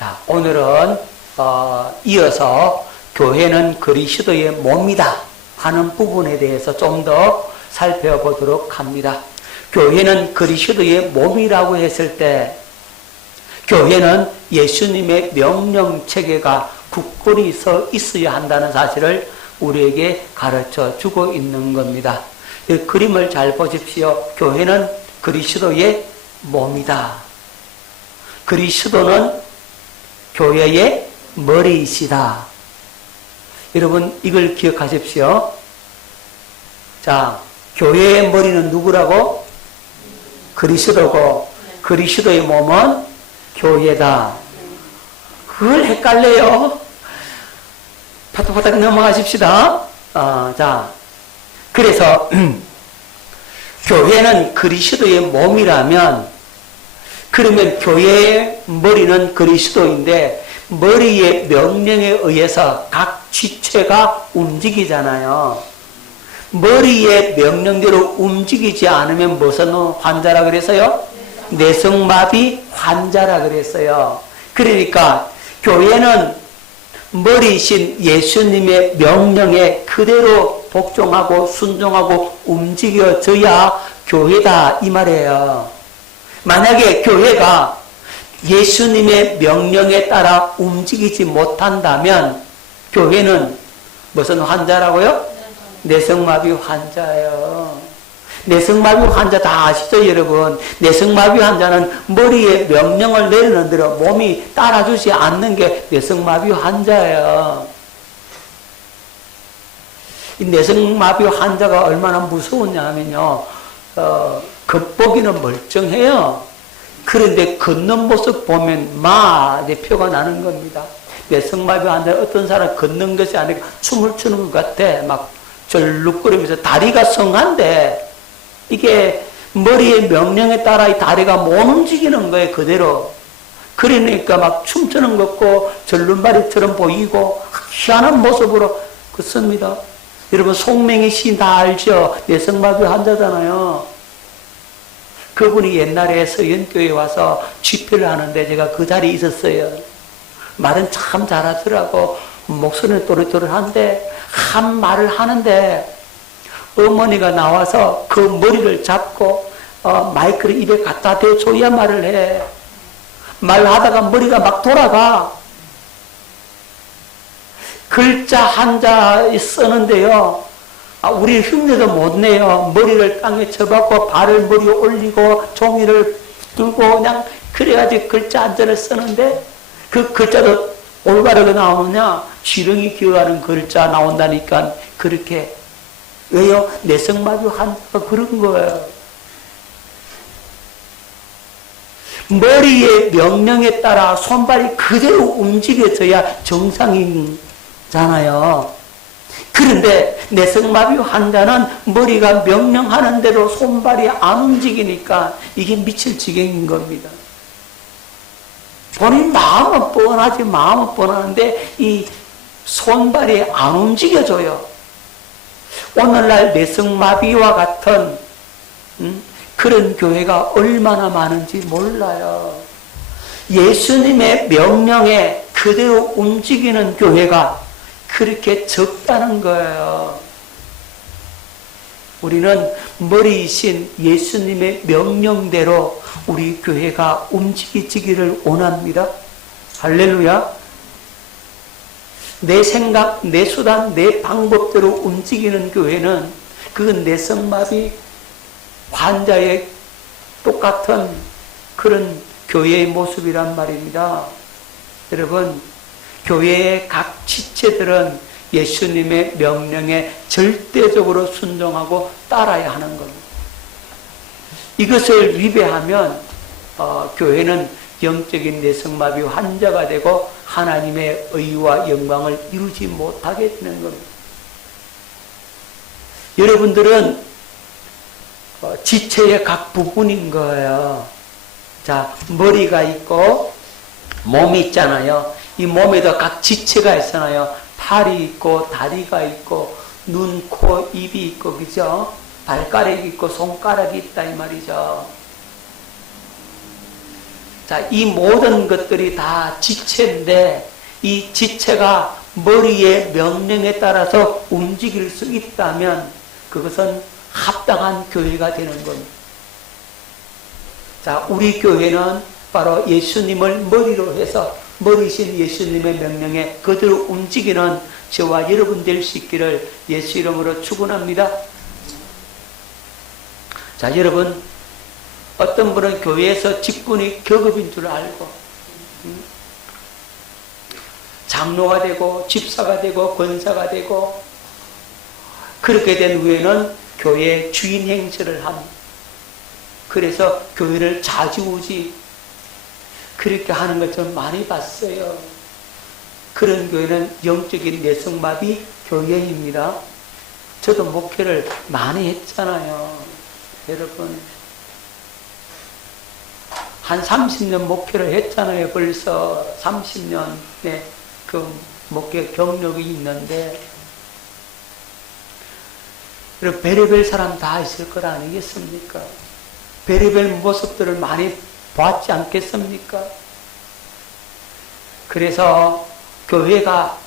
자, 오늘은 이어서 교회는 그리스도의 몸이다 하는 부분에 대해서 좀 더 살펴보도록 합니다. 교회는 그리스도의 몸이라고 했을 때 교회는 예수님의 명령 체계가 굳건히 서 있어야 한다는 사실을 우리에게 가르쳐 주고 있는 겁니다. 이 그림을 잘 보십시오. 교회는 그리스도의 몸이다. 그리스도는 교회의 머리이시다. 여러분 이걸 기억하십시오. 자, 교회의 머리는 누구라고? 그리스도고 그리스도의 몸은 교회다. 그걸 헷갈려요. 파닥파닥 넘어가십시다. 자, 그래서 교회는 그리스도의 몸이라면 그러면 교회의 머리는 그리스도인데 머리의 명령에 의해서 각 지체가 움직이잖아요. 머리의 명령대로 움직이지 않으면 무슨 환자라 그랬어요? 내성마비 환자라 그랬어요. 그러니까 교회는 머리이신 예수님의 명령에 그대로 복종하고 순종하고 움직여져야 교회다 이 말이에요. 만약에 교회가 예수님의 명령에 따라 움직이지 못한다면 교회는 무슨 환자라고요? 내성마비 환자예요. 내성마비 환자 다 아시죠 여러분? 내성마비 환자는 머리에 명령을 내리는 대로 몸이 따라주지 않는 게 내성마비 환자예요. 이 내성마비 환자가 얼마나 무서웠냐 하면요, 겉보기는 멀쩡해요. 그런데 걷는 모습 보면 대표가 나는 겁니다. 내성마비 환자는 어떤 사람 걷는 것이 아니라 춤을 추는 것 같아. 막 절룩거리면서 다리가 성한데 이게 머리의 명령에 따라 이 다리가 못 움직이는 거예요, 그대로. 그러니까 막 춤추는 것 같고 절름발이처럼 보이고 희한한 모습으로 걷습니다. 여러분 송맹희 씨 다 알죠? 내성마비 환자잖아요. 그분이 옛날에 서연교회에 와서 집회를 하는데 제가 그 자리에 있었어요. 말은 참 잘하더라고. 목소리는 또렷또렷한데 한 말을 하는데 어머니가 나와서 그 머리를 잡고 마이크를 입에 갖다 대줘야 말을 해. 말하다가 머리가 막 돌아가. 글자 한자 쓰는데요, 우리 흉내도 못 내요. 머리를 땅에 쳐박고 발을 머리에 올리고 종이를 들고 그냥 그래가지고 글자 한자를 쓰는데 그 글자도 올바르게 나오느냐? 지렁이 기어가는 글자 나온다니까. 그렇게. 왜요? 내성마비 환자가 그런 거예요. 머리의 명령에 따라 손발이 그대로 움직여져야 정상이잖아요. 그런데 내성마비 환자는 머리가 명령하는 대로 손발이 안 움직이니까 이게 미칠 지경인 겁니다. 본인 마음은 뻔한데 이 손발이 안 움직여져요. 오늘날 내성마비와 같은 그런 교회가 얼마나 많은지 몰라요. 예수님의 명령에 그대로 움직이는 교회가 그렇게 적다는 거예요. 우리는 머리이신 예수님의 명령대로 우리 교회가 움직이지기를 원합니다. 할렐루야. 내 생각, 내 수단, 내 방법대로 움직이는 교회는 그건 내성마비 환자의 똑같은 그런 교회의 모습이란 말입니다. 여러분, 교회의 각 지체들은 예수님의 명령에 절대적으로 순종하고 따라야 하는 겁니다. 이것을 위배하면 교회는 영적인 내성마비 환자가 되고 하나님의 의와 영광을 이루지 못하게 되는 겁니다. 여러분들은 지체의 각 부분인 거예요. 자, 머리가 있고 몸이 있잖아요. 이 몸에도 각 지체가 있잖아요. 팔이 있고 다리가 있고 눈, 코, 입이 있고 그죠? 발가락이 있고 손가락이 있다 이 말이죠. 자, 이 모든 것들이 다 지체인데 이 지체가 머리의 명령에 따라서 움직일 수 있다면 그것은 합당한 교회가 되는 겁니다. 자, 우리 교회는 바로 예수님을 머리로 해서 머리신 예수님의 명령에 그대로 움직이는 저와 여러분 될 수 있기를 예수 이름으로 축원합니다. 자, 여러분, 어떤 분은 교회에서 직분이 계급인 줄 알고 장로가 되고 집사가 되고 권사가 되고 그렇게 된 후에는 교회의 주인 행세를 합니다. 그래서 교회를 좌지우지 그렇게 하는 것 좀 많이 봤어요. 그런 교회는 영적인 내성마비 교회입니다. 저도 목회를 많이 했잖아요. 여러분 한 30년 목회를 했잖아요. 벌써 30년의 그 목회 경력이 있는데 별의별 사람 다 있을 거 아니겠습니까? 별의별 모습들을 많이 보았지 않겠습니까? 그래서 교회가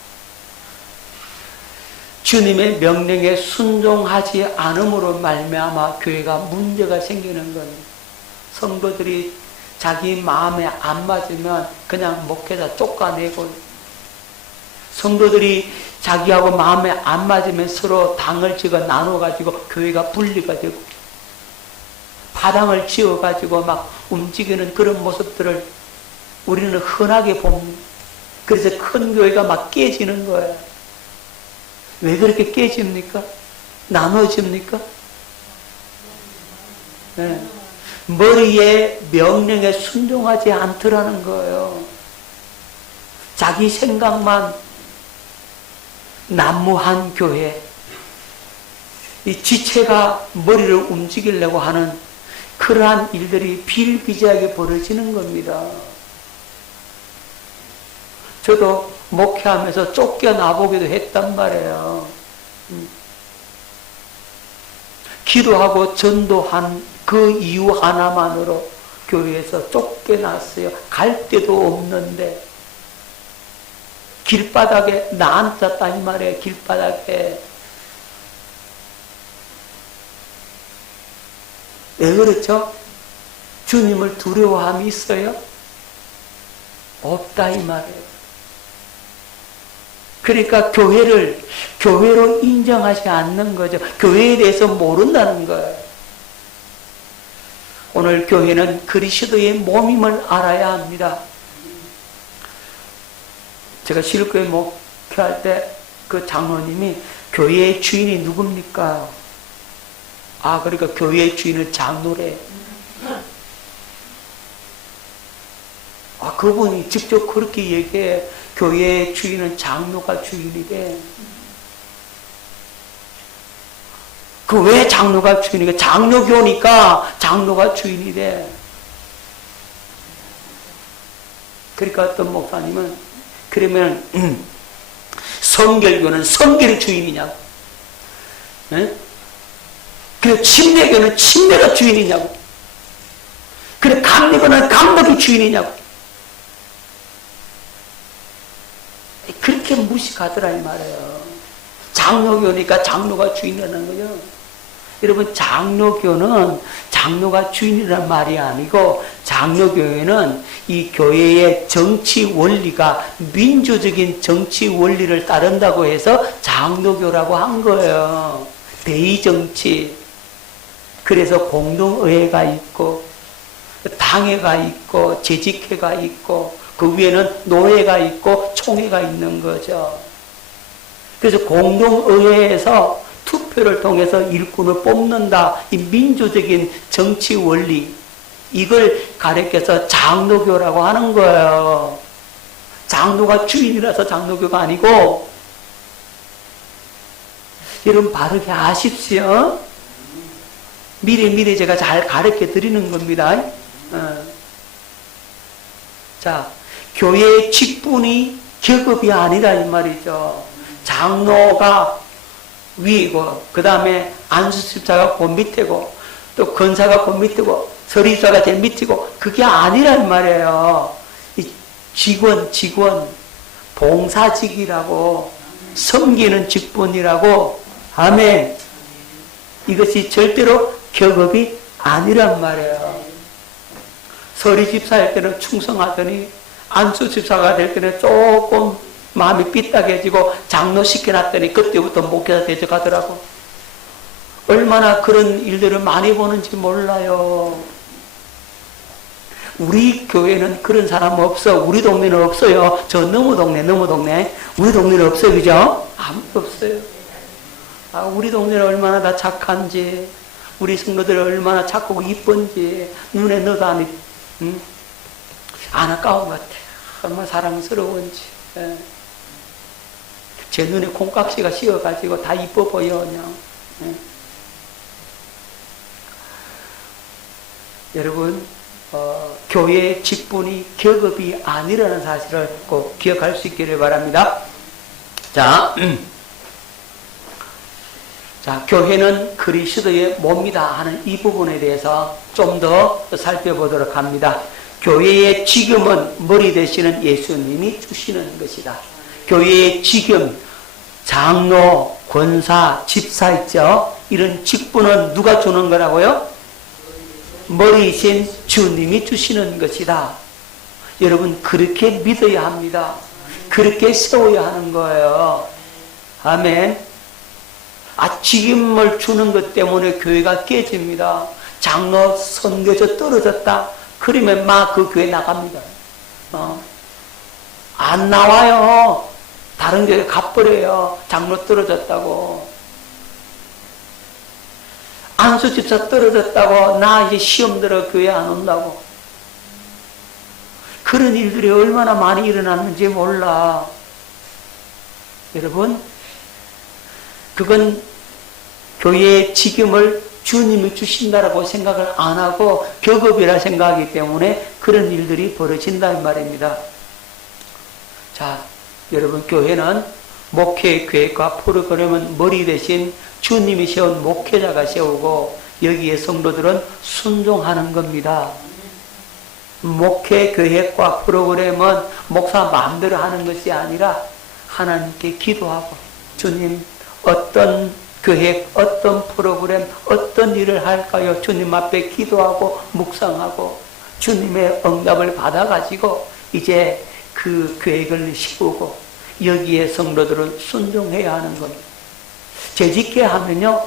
주님의 명령에 순종하지 않음으로 말미암아 교회가 문제가 생기는 겁니다. 성도들이 자기 마음에 안 맞으면 그냥 목회자 쫓아내고, 성도들이 자기하고 마음에 안 맞으면 서로 당을 지어 나눠가지고 교회가 분리가 되고, 파당을 지어가지고 막 움직이는 그런 모습들을 우리는 흔하게 봅니다. 그래서 큰 교회가 막 깨지는 거예요. 왜 그렇게 깨집니까? 나눠집니까? 네. 머리의 명령에 순종하지 않더라는 거예요. 자기 생각만 난무한 교회, 이 지체가 머리를 움직이려고 하는 그러한 일들이 비일비재하게 벌어지는 겁니다. 저도 목회하면서 쫓겨나보기도 했단 말이에요. 기도하고 전도한 그 이유 하나만으로 교회에서 쫓겨났어요. 갈 데도 없는데 길바닥에 나 앉았다 이 말이에요. 길바닥에. 왜 그렇죠? 주님을 두려워함이 있어요? 없다 이 말이에요. 그러니까 교회를 교회로 인정하지 않는 거죠. 교회에 대해서 모른다는 거예요. 오늘 교회는 그리스도의 몸임을 알아야 합니다. 제가 실교회 목회할 때 그 장로님이 교회의 주인이 누굽니까? 아, 그러니까 교회의 주인은 장로래. 아, 그분이 직접 그렇게 얘기해. 교회의 주인은 장로가 주인이래. 그 왜 장로가 주인이래? 장로교니까 장로가 주인이래. 그러니까 어떤 목사님은 그러면 성결교는 성결의 주인이냐고. 네? 그리고 침례교는 침례가 주인이냐고. 그리고 감리교는 감독이 주인이냐고. 그렇게 무식하더라 이 말이에요. 장로교니까 장로가 주인이라는 거죠. 여러분, 장로교는 장로가 주인이라는 말이 아니고, 장로교회는 이 교회의 정치 원리가 민주적인 정치 원리를 따른다고 해서 장로교라고 한 거예요. 대의정치. 그래서 공동의회가 있고 당회가 있고 재직회가 있고 그 위에는 노회가 있고 총회가 있는 거죠. 그래서 공동의회에서 투표를 통해서 일꾼을 뽑는다. 이 민주적인 정치 원리, 이걸 가르쳐서 장로교라고 하는 거예요. 장로가 주인이라서 장로교가 아니고, 여러분 바르게 아십시오. 미리 제가 잘 가르쳐 드리는 겁니다. 자, 교회의 직분이 계급이 아니라 이 말이죠. 장로가 위이고, 그 다음에 안수집사가 그 밑에고, 또 권사가 그 밑에고, 서리사가 제일 밑이고, 그게 아니란 말이에요. 이 직원, 봉사직이라고, 섬기는 직분이라고, 아멘. 이것이 절대로 격업이 아니란 말이에요. 서리집사일 때는 충성하더니, 안수집사가 될 때는 조금 마음이 삐딱해지고, 장로 시켜놨더니, 그때부터 목회자 대적하더라고. 얼마나 그런 일들을 많이 보는지 몰라요. 우리 교회는 그런 사람 없어. 우리 동네는 없어요. 저 너무 동네. 우리 동네는 없어요. 그죠? 아무도 없어요. 아, 우리 동네는 얼마나 다 착한지, 우리 성도들 얼마나 착하고 이쁜지, 눈에 넣어도 안 아까운 것 같아. 얼마나 사랑스러운지. 예. 제 눈에 콩깍지가 씌어가지고 다 이뻐 보여, 그냥. 예. 여러분, 교회의 직분이 격업이 아니라는 사실을 꼭 기억할 수 있기를 바랍니다. 자, 교회는 그리스도의 몸이다 하는 이 부분에 대해서 좀 더 살펴보도록 합니다. 교회의 직임은 머리 되시는 예수님이 주시는 것이다. 교회의 직임, 장로, 권사, 집사 있죠? 이런 직분은 누가 주는 거라고요? 머리이신 주님이 주시는 것이다. 여러분, 그렇게 믿어야 합니다. 그렇게 세워야 하는 거예요. 아멘. 직임을 주는 것 때문에 교회가 깨집니다. 장로 선교저 떨어졌다. 그러면 막 그 교회 나갑니다. 안 나와요. 다른 교회 가버려요. 장로 떨어졌다고. 안수집사 떨어졌다고. 나 이제 시험 들어 교회 안 온다고. 그런 일들이 얼마나 많이 일어났는지 몰라. 여러분, 그건 교회의 직임을 주님이 주신다라고 생각을 안 하고 격업이라 생각하기 때문에 그런 일들이 벌어진다는 말입니다. 자, 여러분, 교회는 목회 계획과 프로그램은 머리 대신 주님이 세운 목회자가 세우고 여기에 성도들은 순종하는 겁니다. 목회 계획과 프로그램은 목사 마음대로 하는 것이 아니라 하나님께 기도하고, 주님, 어떤 계획, 어떤 프로그램, 어떤 일을 할까요? 주님 앞에 기도하고 묵상하고 주님의 응답을 받아가지고 이제 그 계획을 세우고 여기에 성도들은 순종해야 하는 겁니다. 재짓게 하면요,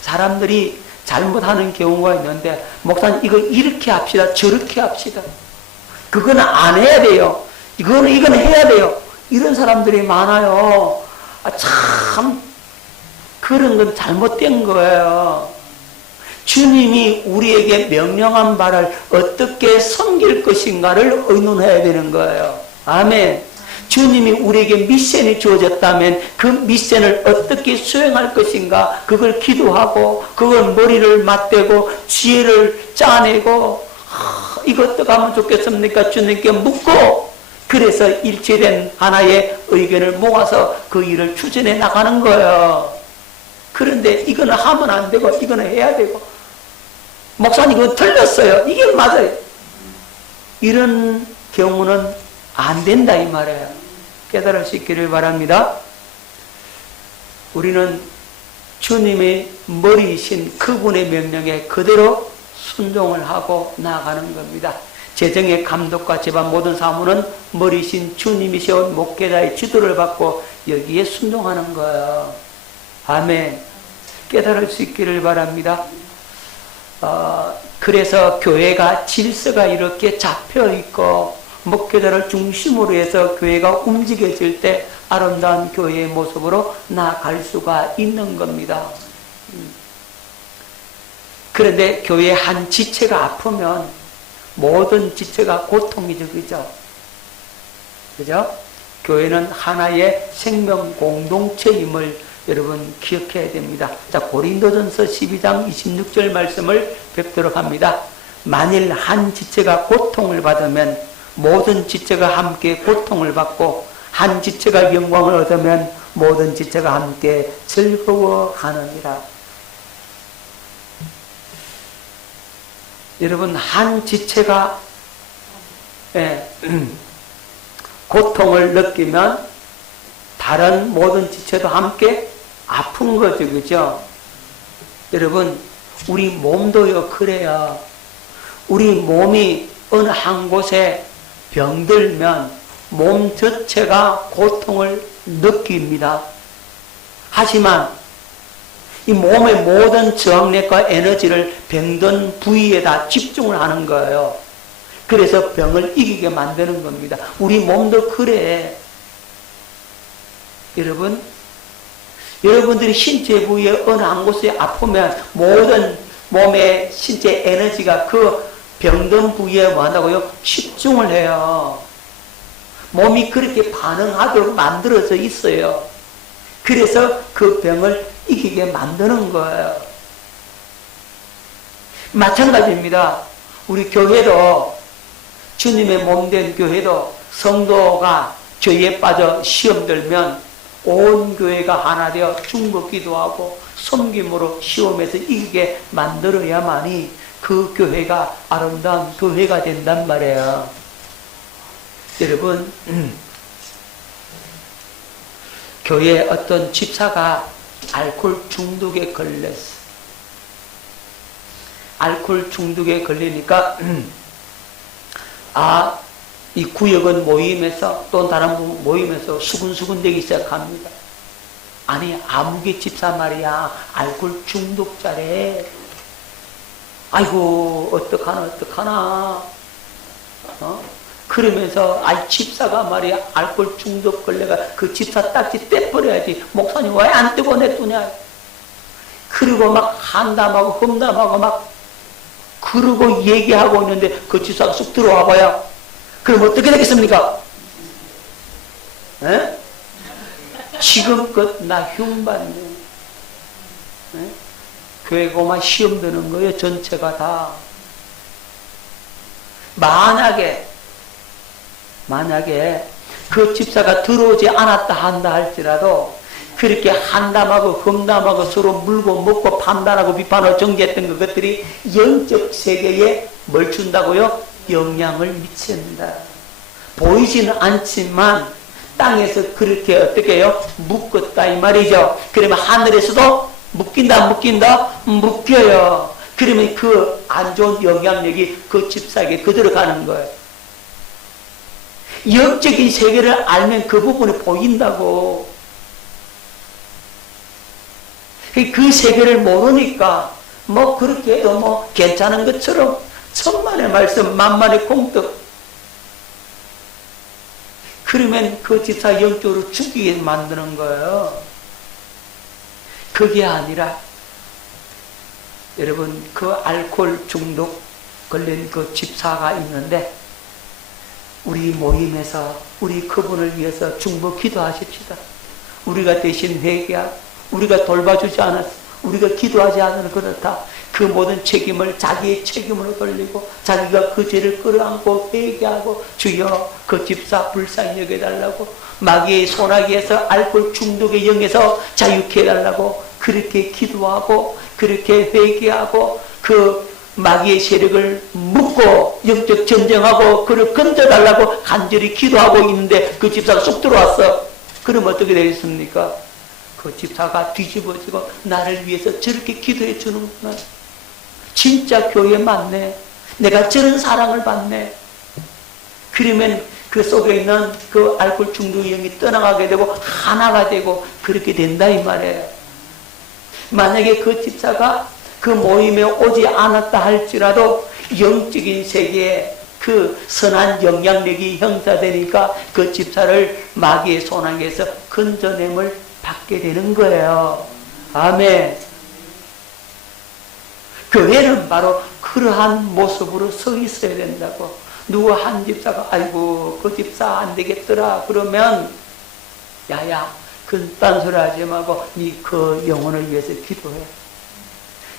사람들이 잘못하는 경우가 있는데, 목사님 이거 이렇게 합시다, 저렇게 합시다. 그건 안 해야 돼요. 이건 해야 돼요. 이런 사람들이 많아요. 참 그런 건 잘못된 거예요. 주님이 우리에게 명령한 바를 어떻게 섬길 것인가를 의논해야 되는 거예요. 아멘. 주님이 우리에게 미션이 주어졌다면 그 미션을 어떻게 수행할 것인가, 그걸 기도하고 그걸 머리를 맞대고 지혜를 짜내고, 이거 어떻게 하면 좋겠습니까? 주님께 묻고, 그래서 일치된 하나의 의견을 모아서 그 일을 추진해 나가는 거예요. 그런데 이거는 하면 안 되고 이거는 해야 되고, 목사님 이거 틀렸어요, 이게 맞아요, 이런 경우는 안 된다 이 말이에요. 깨달을 수 있기를 바랍니다. 우리는 주님의 머리이신 그분의 명령에 그대로 순종을 하고 나아가는 겁니다. 재정의 감독과 재반 모든 사무는 머리이신 주님이 세운 목회자의 지도를 받고 여기에 순종하는 거예요. 아멘. 깨달을 수 있기를 바랍니다. 그래서 교회가 질서가 이렇게 잡혀있고 목회자를 중심으로 해서 교회가 움직여질 때 아름다운 교회의 모습으로 나아갈 수가 있는 겁니다. 그런데 교회 한 지체가 아프면 모든 지체가 고통이죠. 그죠? 교회는 하나의 생명 공동체임을 여러분 기억해야 됩니다. 자, 고린도전서 12장 26절 말씀을 뵙도록 합니다. 만일 한 지체가 고통을 받으면 모든 지체가 함께 고통을 받고, 한 지체가 영광을 얻으면 모든 지체가 함께 즐거워하느니라. 여러분, 한 지체가 고통을 느끼면 다른 모든 지체도 함께 아픈 거죠. 그죠? 여러분, 우리 몸도요, 그래요. 우리 몸이 어느 한 곳에 병들면 몸 전체가 고통을 느낍니다. 하지만 이 몸의 모든 저항력과 에너지를 병든 부위에다 집중을 하는 거예요. 그래서 병을 이기게 만드는 겁니다. 우리 몸도 그래. 여러분들이 신체 부위에 어느 한 곳에 아프면 모든 몸의 신체 에너지가 그 병든 부위에 뭐 한다고요? 집중을 해요. 몸이 그렇게 반응하도록 만들어져 있어요. 그래서 그 병을 이기게 만드는 거예요. 마찬가지입니다. 우리 교회도, 주님의 몸된 교회도 성도가 죄에 빠져 시험 들면 온 교회가 하나 되어 중보 기도하고 섬김으로 시험에서 이기게 만들어야만이 그 교회가 아름다운 교회가 된단 말이에요. 여러분, 교회에 어떤 집사가 알코올 중독에 걸렸어. 알코올 중독에 걸리니까 이 구역원 모임에서 또 다른 모임에서 수근수근 되기 시작합니다. 아니, 아무개 집사 말이야, 알코올 중독자래. 아이고, 어떡하나. 그러면서, 집사가 말이야, 알코올 중독 걸려가 그 집사 딱지 떼버려야지. 목사님 왜 안 뜨고 냅두냐. 그리고 막 한담하고 험담하고 막 그러고 얘기하고 있는데 그 집사가 쑥 들어와 봐요. 그럼 어떻게 되겠습니까? 에? 지금껏 나 흉받네. 교회고만 시험 드는 거예요, 전체가 다. 만약에 그 집사가 들어오지 않았다 한다 할지라도 그렇게 한담하고 험담하고 서로 물고 먹고 판단하고 비판하고 정죄했던 것들이 영적 세계에 뭘 준다고요? 영향을 미친다. 보이지는 않지만 땅에서 그렇게 어떻게 해요? 묶었다 이 말이죠. 그러면 하늘에서도 묶인다? 묶여요. 그러면 그 안 좋은 영향력이 그 집사에게 그대로 가는 거예요. 영적인 세계를 알면 그 부분이 보인다고. 그 세계를 모르니까 뭐 그렇게 해도 뭐 괜찮은 것처럼 천만의 말씀 만만의 공덕. 그러면 그 집사 영적으로 죽이게 만드는 거예요. 그게 아니라 여러분, 그 알코올 중독 걸린 그 집사가 있는데 우리 모임에서 우리 그분을 위해서 중보 기도하십시다. 우리가 대신 회개하고 우리가 돌봐주지 않았어. 우리가 기도하지 않으면 그렇다. 그 모든 책임을 자기의 책임으로 돌리고 자기가 그 죄를 끌어안고 회개하고 주여 그 집사 불쌍히 여겨달라고 마귀의 소나기에서 알코올 중독의 영에서 자유케 해달라고 그렇게 기도하고 그렇게 회개하고 그 마귀의 세력을 묶고 영적 전쟁하고 그를 건져달라고 간절히 기도하고 있는데 그 집사가 쑥 들어왔어. 그럼 어떻게 되겠습니까? 그 집사가 뒤집어지고 나를 위해서 저렇게 기도해 주는구나. 진짜 교회 맞네. 내가 저런 사랑을 받네. 그러면 그 속에 있는 그 알코올 중독의 영이 떠나가게 되고 하나가 되고 그렇게 된다 이 말이에요. 만약에 그 집사가 그 모임에 오지 않았다 할지라도 영적인 세계에 그 선한 영향력이 형성되니까 그 집사를 마귀의 소나기에서 건져냄을 받게 되는 거예요. 아멘. 교회는 바로 그러한 모습으로 서 있어야 된다고. 누구 한 집사가 아이고 그 집사 안 되겠더라 그러면 야야 그딴 소리 하지 말고 네 그 영혼을 위해서 기도해.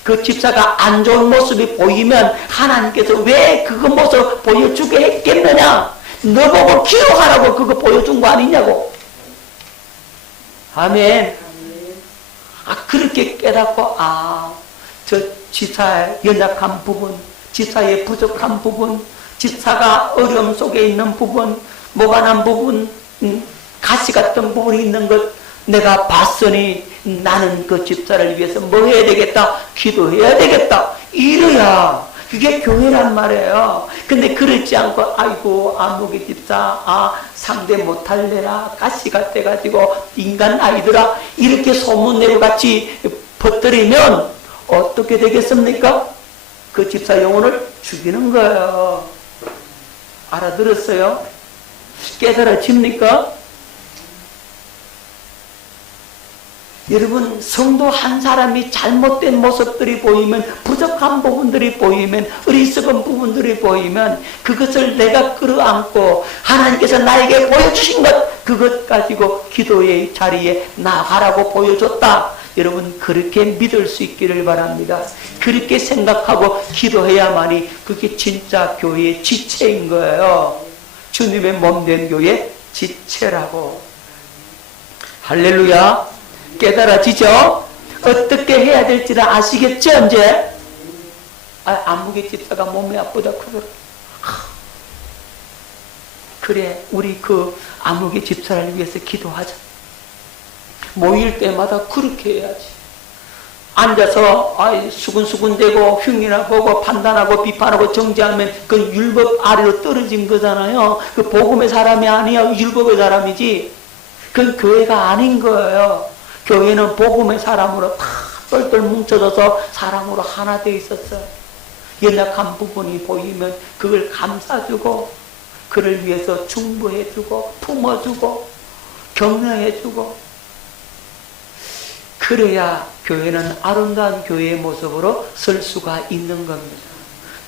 그 집사가 안 좋은 모습이 보이면 하나님께서 왜 그거 모습 보여주게 했겠느냐. 너 보고 기도하라고 그거 보여준 거 아니냐고. 아멘. 그렇게 깨닫고 저 집사의 연약한 부분 집사의 부족한 부분, 집사가 어려움 속에 있는 부분, 뭐가 난 부분, 가시 같은 부분이 있는 것 내가 봤으니 나는 그 집사를 위해서 뭐 해야 되겠다? 기도해야 되겠다. 이래야 그게 교회란 말이에요. 근데 그렇지 않고 아이고 아무개 집사 상대 못할래라 가시 같아가지고 인간 아이들아 이렇게 소문내고 같이 퍼뜨리면 어떻게 되겠습니까? 그 집사 영혼을 죽이는 거예요. 알아들었어요? 깨달아집니까? 여러분 성도 한 사람이 잘못된 모습들이 보이면 부족한 부분들이 보이면 어리석은 부분들이 보이면 그것을 내가 끌어안고 하나님께서 나에게 보여주신 것 그것 가지고 기도의 자리에 나가라고 보여줬다. 여러분 그렇게 믿을 수 있기를 바랍니다. 그렇게 생각하고 기도해야만이 그게 진짜 교회의 지체인 거예요. 주님의 몸된 교회 지체라고. 할렐루야. 깨달아지죠? 어떻게 해야 될지를 아시겠죠? 이제 안무개 집사가 몸이 아프다 그러더라. 그래 우리 그 안무개 집사를 위해서 기도하자. 모일 때마다 그렇게 해야지. 앉아서 수근수근대고 흉이나 보고 판단하고 비판하고 정죄하면 그 율법 아래로 떨어진 거잖아요. 그 복음의 사람이 아니야. 율법의 사람이지. 그건 교회가 아닌 거예요. 교회는 복음의 사람으로 다 똘똘 뭉쳐져서 사람으로 하나 되어 있었어. 연약한 부분이 보이면 그걸 감싸주고 그를 위해서 중보해주고 품어주고 격려해주고 그래야 교회는 아름다운 교회의 모습으로 설 수가 있는 겁니다.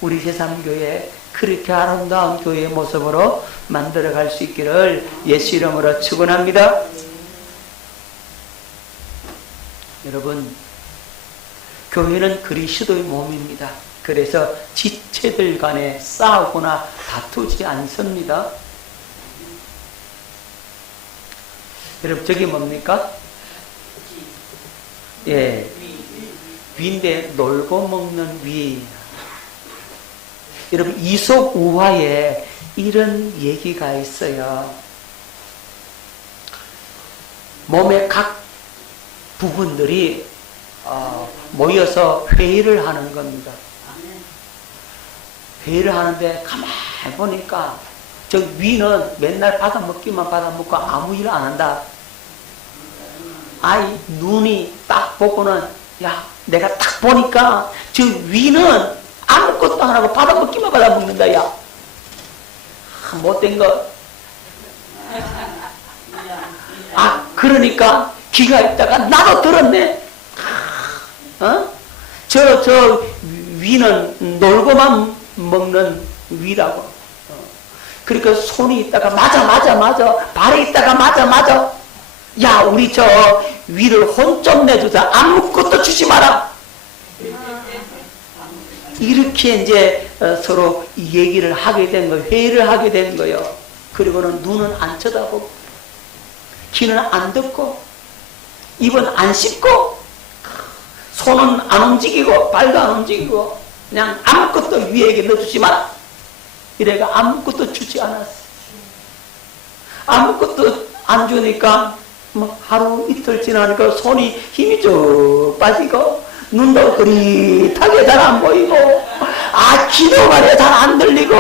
우리 제3교회 그렇게 아름다운 교회의 모습으로 만들어갈 수 있기를 예수 이름으로 축원합니다. 여러분 교회는 그리스도의 몸입니다. 그래서 지체들 간에 싸우거나 다투지 않습니다. 여러분 저게 뭡니까? 예, 위인데 놀고 먹는 위. 여러분 이솝 우화에 이런 얘기가 있어요. 몸의 각 부분들이 모여서 회의를 하는 겁니다. 회의를 하는데 가만히 보니까 저 위는 맨날 받아먹기만 받아먹고 아무 일 안 한다. 눈이 딱 보고는 야 내가 딱 보니까 저 위는 아무것도 안 하고 받아먹기만 받아먹는다. 야 못된 거. 그러니까 귀가 있다가 나도 들었네. 저 위는 놀고만 먹는 위라고. 그러니까 손이 있다가 맞아. 발에 있다가 맞아. 야 우리 저 위를 혼 좀 내주자. 아무것도 주지 마라. 이렇게 이제 서로 얘기를 하게 된 거예요. 회의를 하게 된 거예요. 그리고는 눈은 안 쳐다보고 귀는 안 듣고 입은 안 씻고 손은 안 움직이고 발도 안 움직이고 그냥 아무것도 위에게 넣어주지 마라. 이래가 아무것도 주지 않았어. 아무것도 안 주니까 하루 이틀 지나니까 손이 힘이 쭉 빠지고 눈도 그릿하게 잘 안 보이고 기도만 해 잘 안 들리고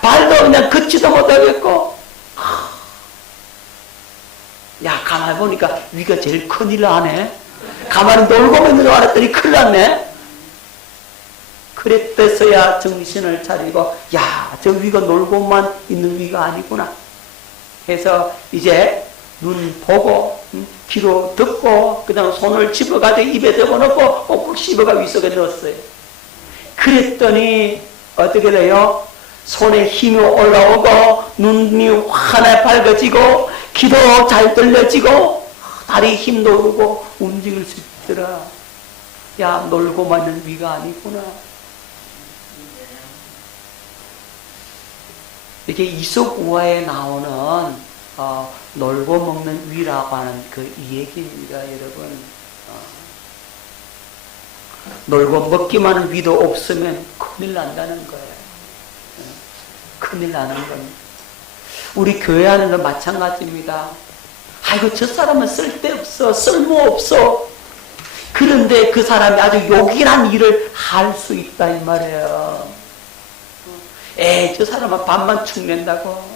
발도 그냥 걷지도 못하겠고 야 가만히 보니까 위가 제일 큰일 나네. 가만히 놀고 있는 줄 알았더니 큰일 났네. 그랬어야 정신을 차리고 야 저 위가 놀고만 있는 위가 아니구나 해서 이제 눈 보고 귀로 듣고 그 다음 손을 집어가지고 입에 집어넣고 꼭꼭 씹어가 위 속에 넣었어요. 그랬더니 어떻게 돼요? 손에 힘이 올라오고 눈이 환하게 밝아지고 귀도 잘 들려지고 다리 힘도 오르고 움직일 수 있더라. 야 놀고만 있는 위가 아니구나. 이렇게 이솝 우화에 나오는 놀고 먹는 위라고 하는 그 이 얘기입니다, 여러분. 놀고 먹기만 하는 위도 없으면 큰일 난다는 거예요. 큰일 나는 겁니다. 우리 교회 안에도 마찬가지입니다. 아이고 저 사람은 쓸데없어, 쓸모없어. 그런데 그 사람이 아주 요긴한 일을 할 수 있다 이 말이에요. 저 사람은 밥만 축낸다고.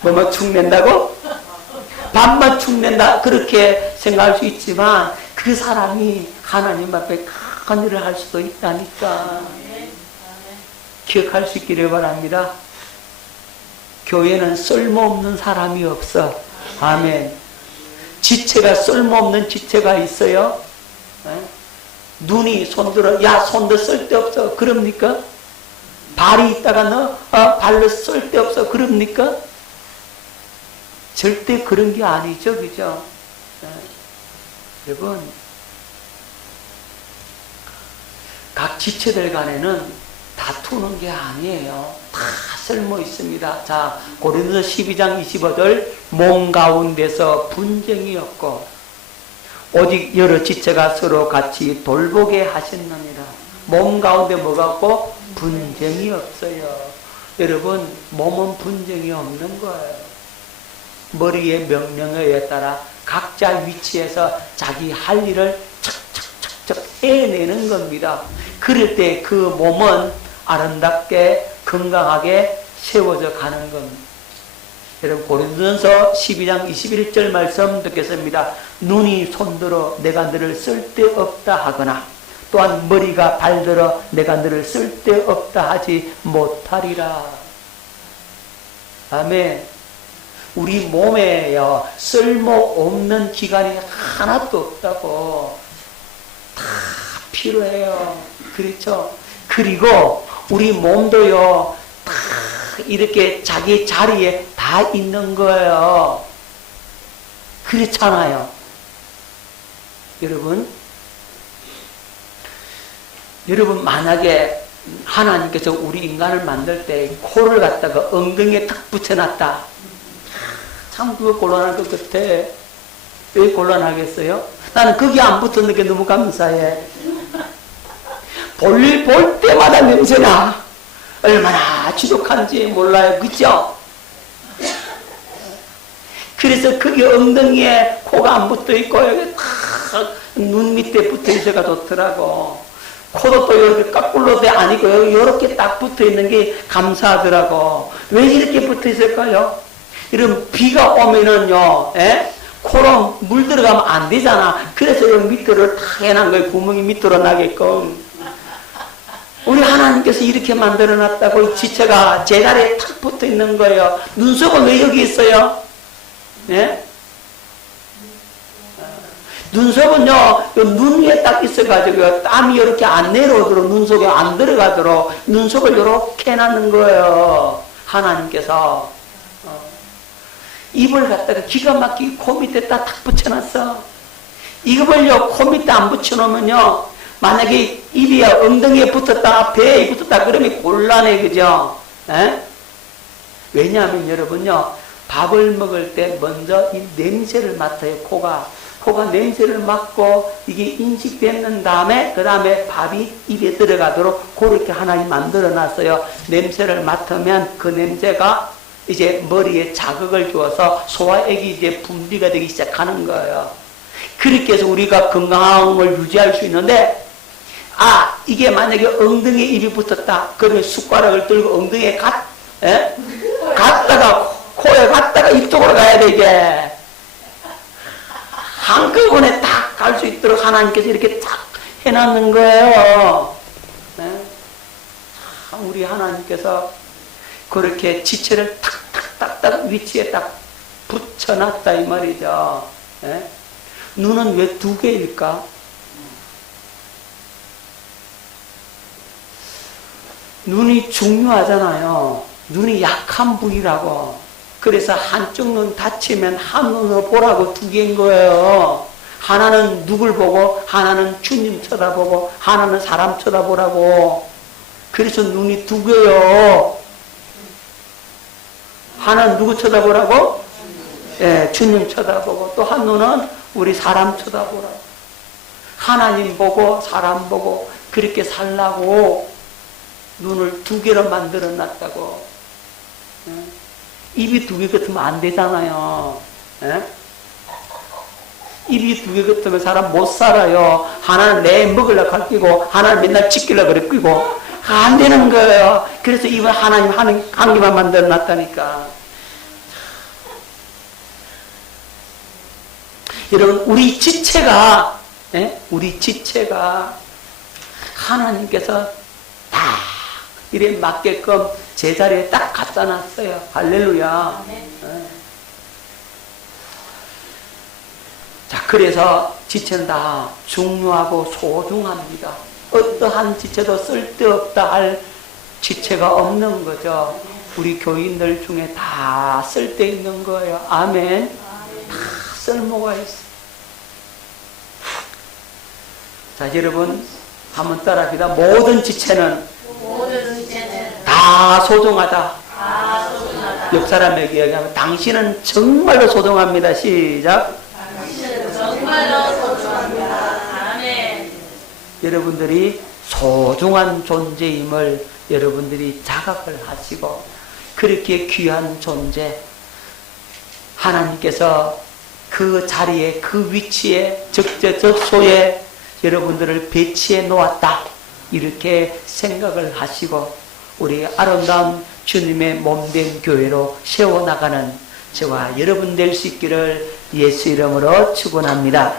뭐만 축낸다고? 밥만 축낸다 그렇게 생각할 수 있지만 그 사람이 하나님 앞에 큰 일을 할 수도 있다니까. 기억할 수 있기를 바랍니다. 교회는 쓸모없는 사람이 없어. 아멘. 지체가 쓸모없는 지체가 있어요? 눈이 손들어 야 손도 쓸데없어 그럽니까? 발이 있다가 너 발로 쓸데없어 그럽니까? 절대 그런 게 아니죠. 그죠? 여러분 각 지체들 간에는 다투는 게 아니에요. 다 쓸모 있습니다. 자, 고린도서 12장 25절 몸 가운데서 분쟁이 없고 오직 여러 지체가 서로 같이 돌보게 하셨느니라. 몸 가운데 뭐가 없고 분쟁이 없어요. 여러분 몸은 분쟁이 없는 거예요. 머리의 명령에 따라 각자 위치에서 자기 할 일을 척척척척 해내는 겁니다. 그럴 때 그 몸은 아름답게 건강하게 세워져 가는 겁니다. 여러분 고린도전서 12장 21절 말씀 듣겠습니다. 눈이 손들어 내가 너를 쓸데없다 하거나 또한 머리가 발들어 내가 너를 쓸데없다 하지 못하리라. 아멘. 우리 몸에요 쓸모없는 기관이 하나도 없다고. 다 필요해요. 그렇죠? 그리고 우리 몸도요 다 이렇게 자기 자리에 다 있는 거예요. 그렇잖아요. 여러분 만약에 하나님께서 우리 인간을 만들 때 코를 갖다가 엉덩이에 탁 붙여놨다. 참 그거 곤란할 것 같아. 왜 곤란하겠어요? 나는 거기 안 붙었는 게 너무 감사해. 볼일 볼 때마다 냄새나. 얼마나 지독한지 몰라요. 그죠? 그래서 거기 엉덩이에 코가 안 붙어 있고 여기 탁 눈 밑에 붙어 있어가 좋더라고. 코도 또 이렇게 까꿀로도 아니고 이렇게 딱 붙어 있는 게 감사하더라고. 왜 이렇게 붙어 있을까요? 이런 비가 오면은요, 코로 물 들어가면 안 되잖아. 그래서 이 밑으로 탁 해놓은 거예요. 구멍이 밑으로 나게끔. 우리 하나님께서 이렇게 만들어 놨다고 지체가 제자리에 탁 붙어 있는 거예요. 눈썹은 왜 여기 있어요? 눈썹은요, 눈 위에 딱 있어가지고 땀이 이렇게 안 내려오도록 눈속에 안 들어가도록 눈썹을 이렇게 해놨는 거예요. 하나님께서. 입을 갖다가 기가 막히게 코 밑에 딱 붙여놨어. 이거를요, 코 밑에 안 붙여놓으면요, 만약에 입이 엉덩이에 붙었다, 배에 붙었다, 그러면 곤란해, 그죠? 왜냐하면 여러분요, 밥을 먹을 때 먼저 이 냄새를 맡아요, 코가. 코가 냄새를 맡고 이게 인식되는 다음에 그 다음에 밥이 입에 들어가도록 그렇게 하나님 만들어 놨어요. 냄새를 맡으면 그 냄새가 이제 머리에 자극을 주어서 소화액이 이제 분비가 되기 시작하는 거예요. 그렇게 해서 우리가 건강을 유지할 수 있는데, 이게 만약에 엉덩이에 입이 붙었다. 그러면 숟가락을 들고 엉덩이에 갔다가 코에 갔다가 이쪽으로 가야 돼, 이게. 한꺼번에 딱 갈 수 있도록 하나님께서 이렇게 딱 해놨는 거예요. 우리 하나님께서 그렇게 지체를 탁탁탁탁 위치에 딱 붙여놨다 이 말이죠. 눈은 왜 두 개일까? 눈이 중요하잖아요. 눈이 약한 부위라고. 그래서 한쪽 눈 다치면 한 눈으로 보라고 두 개인 거예요. 하나는 누굴 보고 하나는 주님 쳐다보고 하나는 사람 쳐다보라고. 그래서 눈이 두 개요. 하나는 누구 쳐다보라고? 주님 쳐다보고 또 한 눈은 우리 사람 쳐다보라고. 하나님 보고 사람 보고 그렇게 살라고 눈을 두 개로 만들어 놨다고. 입이 두 개 같으면 안 되잖아요. 입이 두 개 같으면 사람 못 살아요. 하나는 내 먹으려고 할 끼고 하나는 맨날 지키려고 그래 끼고 안 되는 거예요. 그래서 입은 하나님 한 개만 만들어 놨다니까. 여러분 우리 지체가 하나님께서 딱 이래 맞게끔 제자리에 딱 갖다 놨어요. 할렐루야. 자, 그래서 지체는 다 중요하고 소중합니다. 어떠한 지체도 쓸데없다 할 지체가 없는 거죠. 우리 교인들 중에 다 쓸데있는 거예요. 아멘. 다 쓸모가 있어요. 자, 여러분 한번 따라합니다. 모든 지체는 다 소중하다. 옆 사람에게 이야기하면 당신은 정말로 소중합니다. 시작. 당신은 정말로 소중합니다. 아멘. 여러분들이 소중한 존재임을 여러분들이 자각을 하시고 그렇게 귀한 존재 하나님께서 그 자리에 그 위치에 적재적소에 여러분들을 배치해 놓았다 이렇게 생각을 하시고 우리 아름다운 주님의 몸된 교회로 세워나가는 저와 여러분 될 수 있기를 예수 이름으로 축원합니다.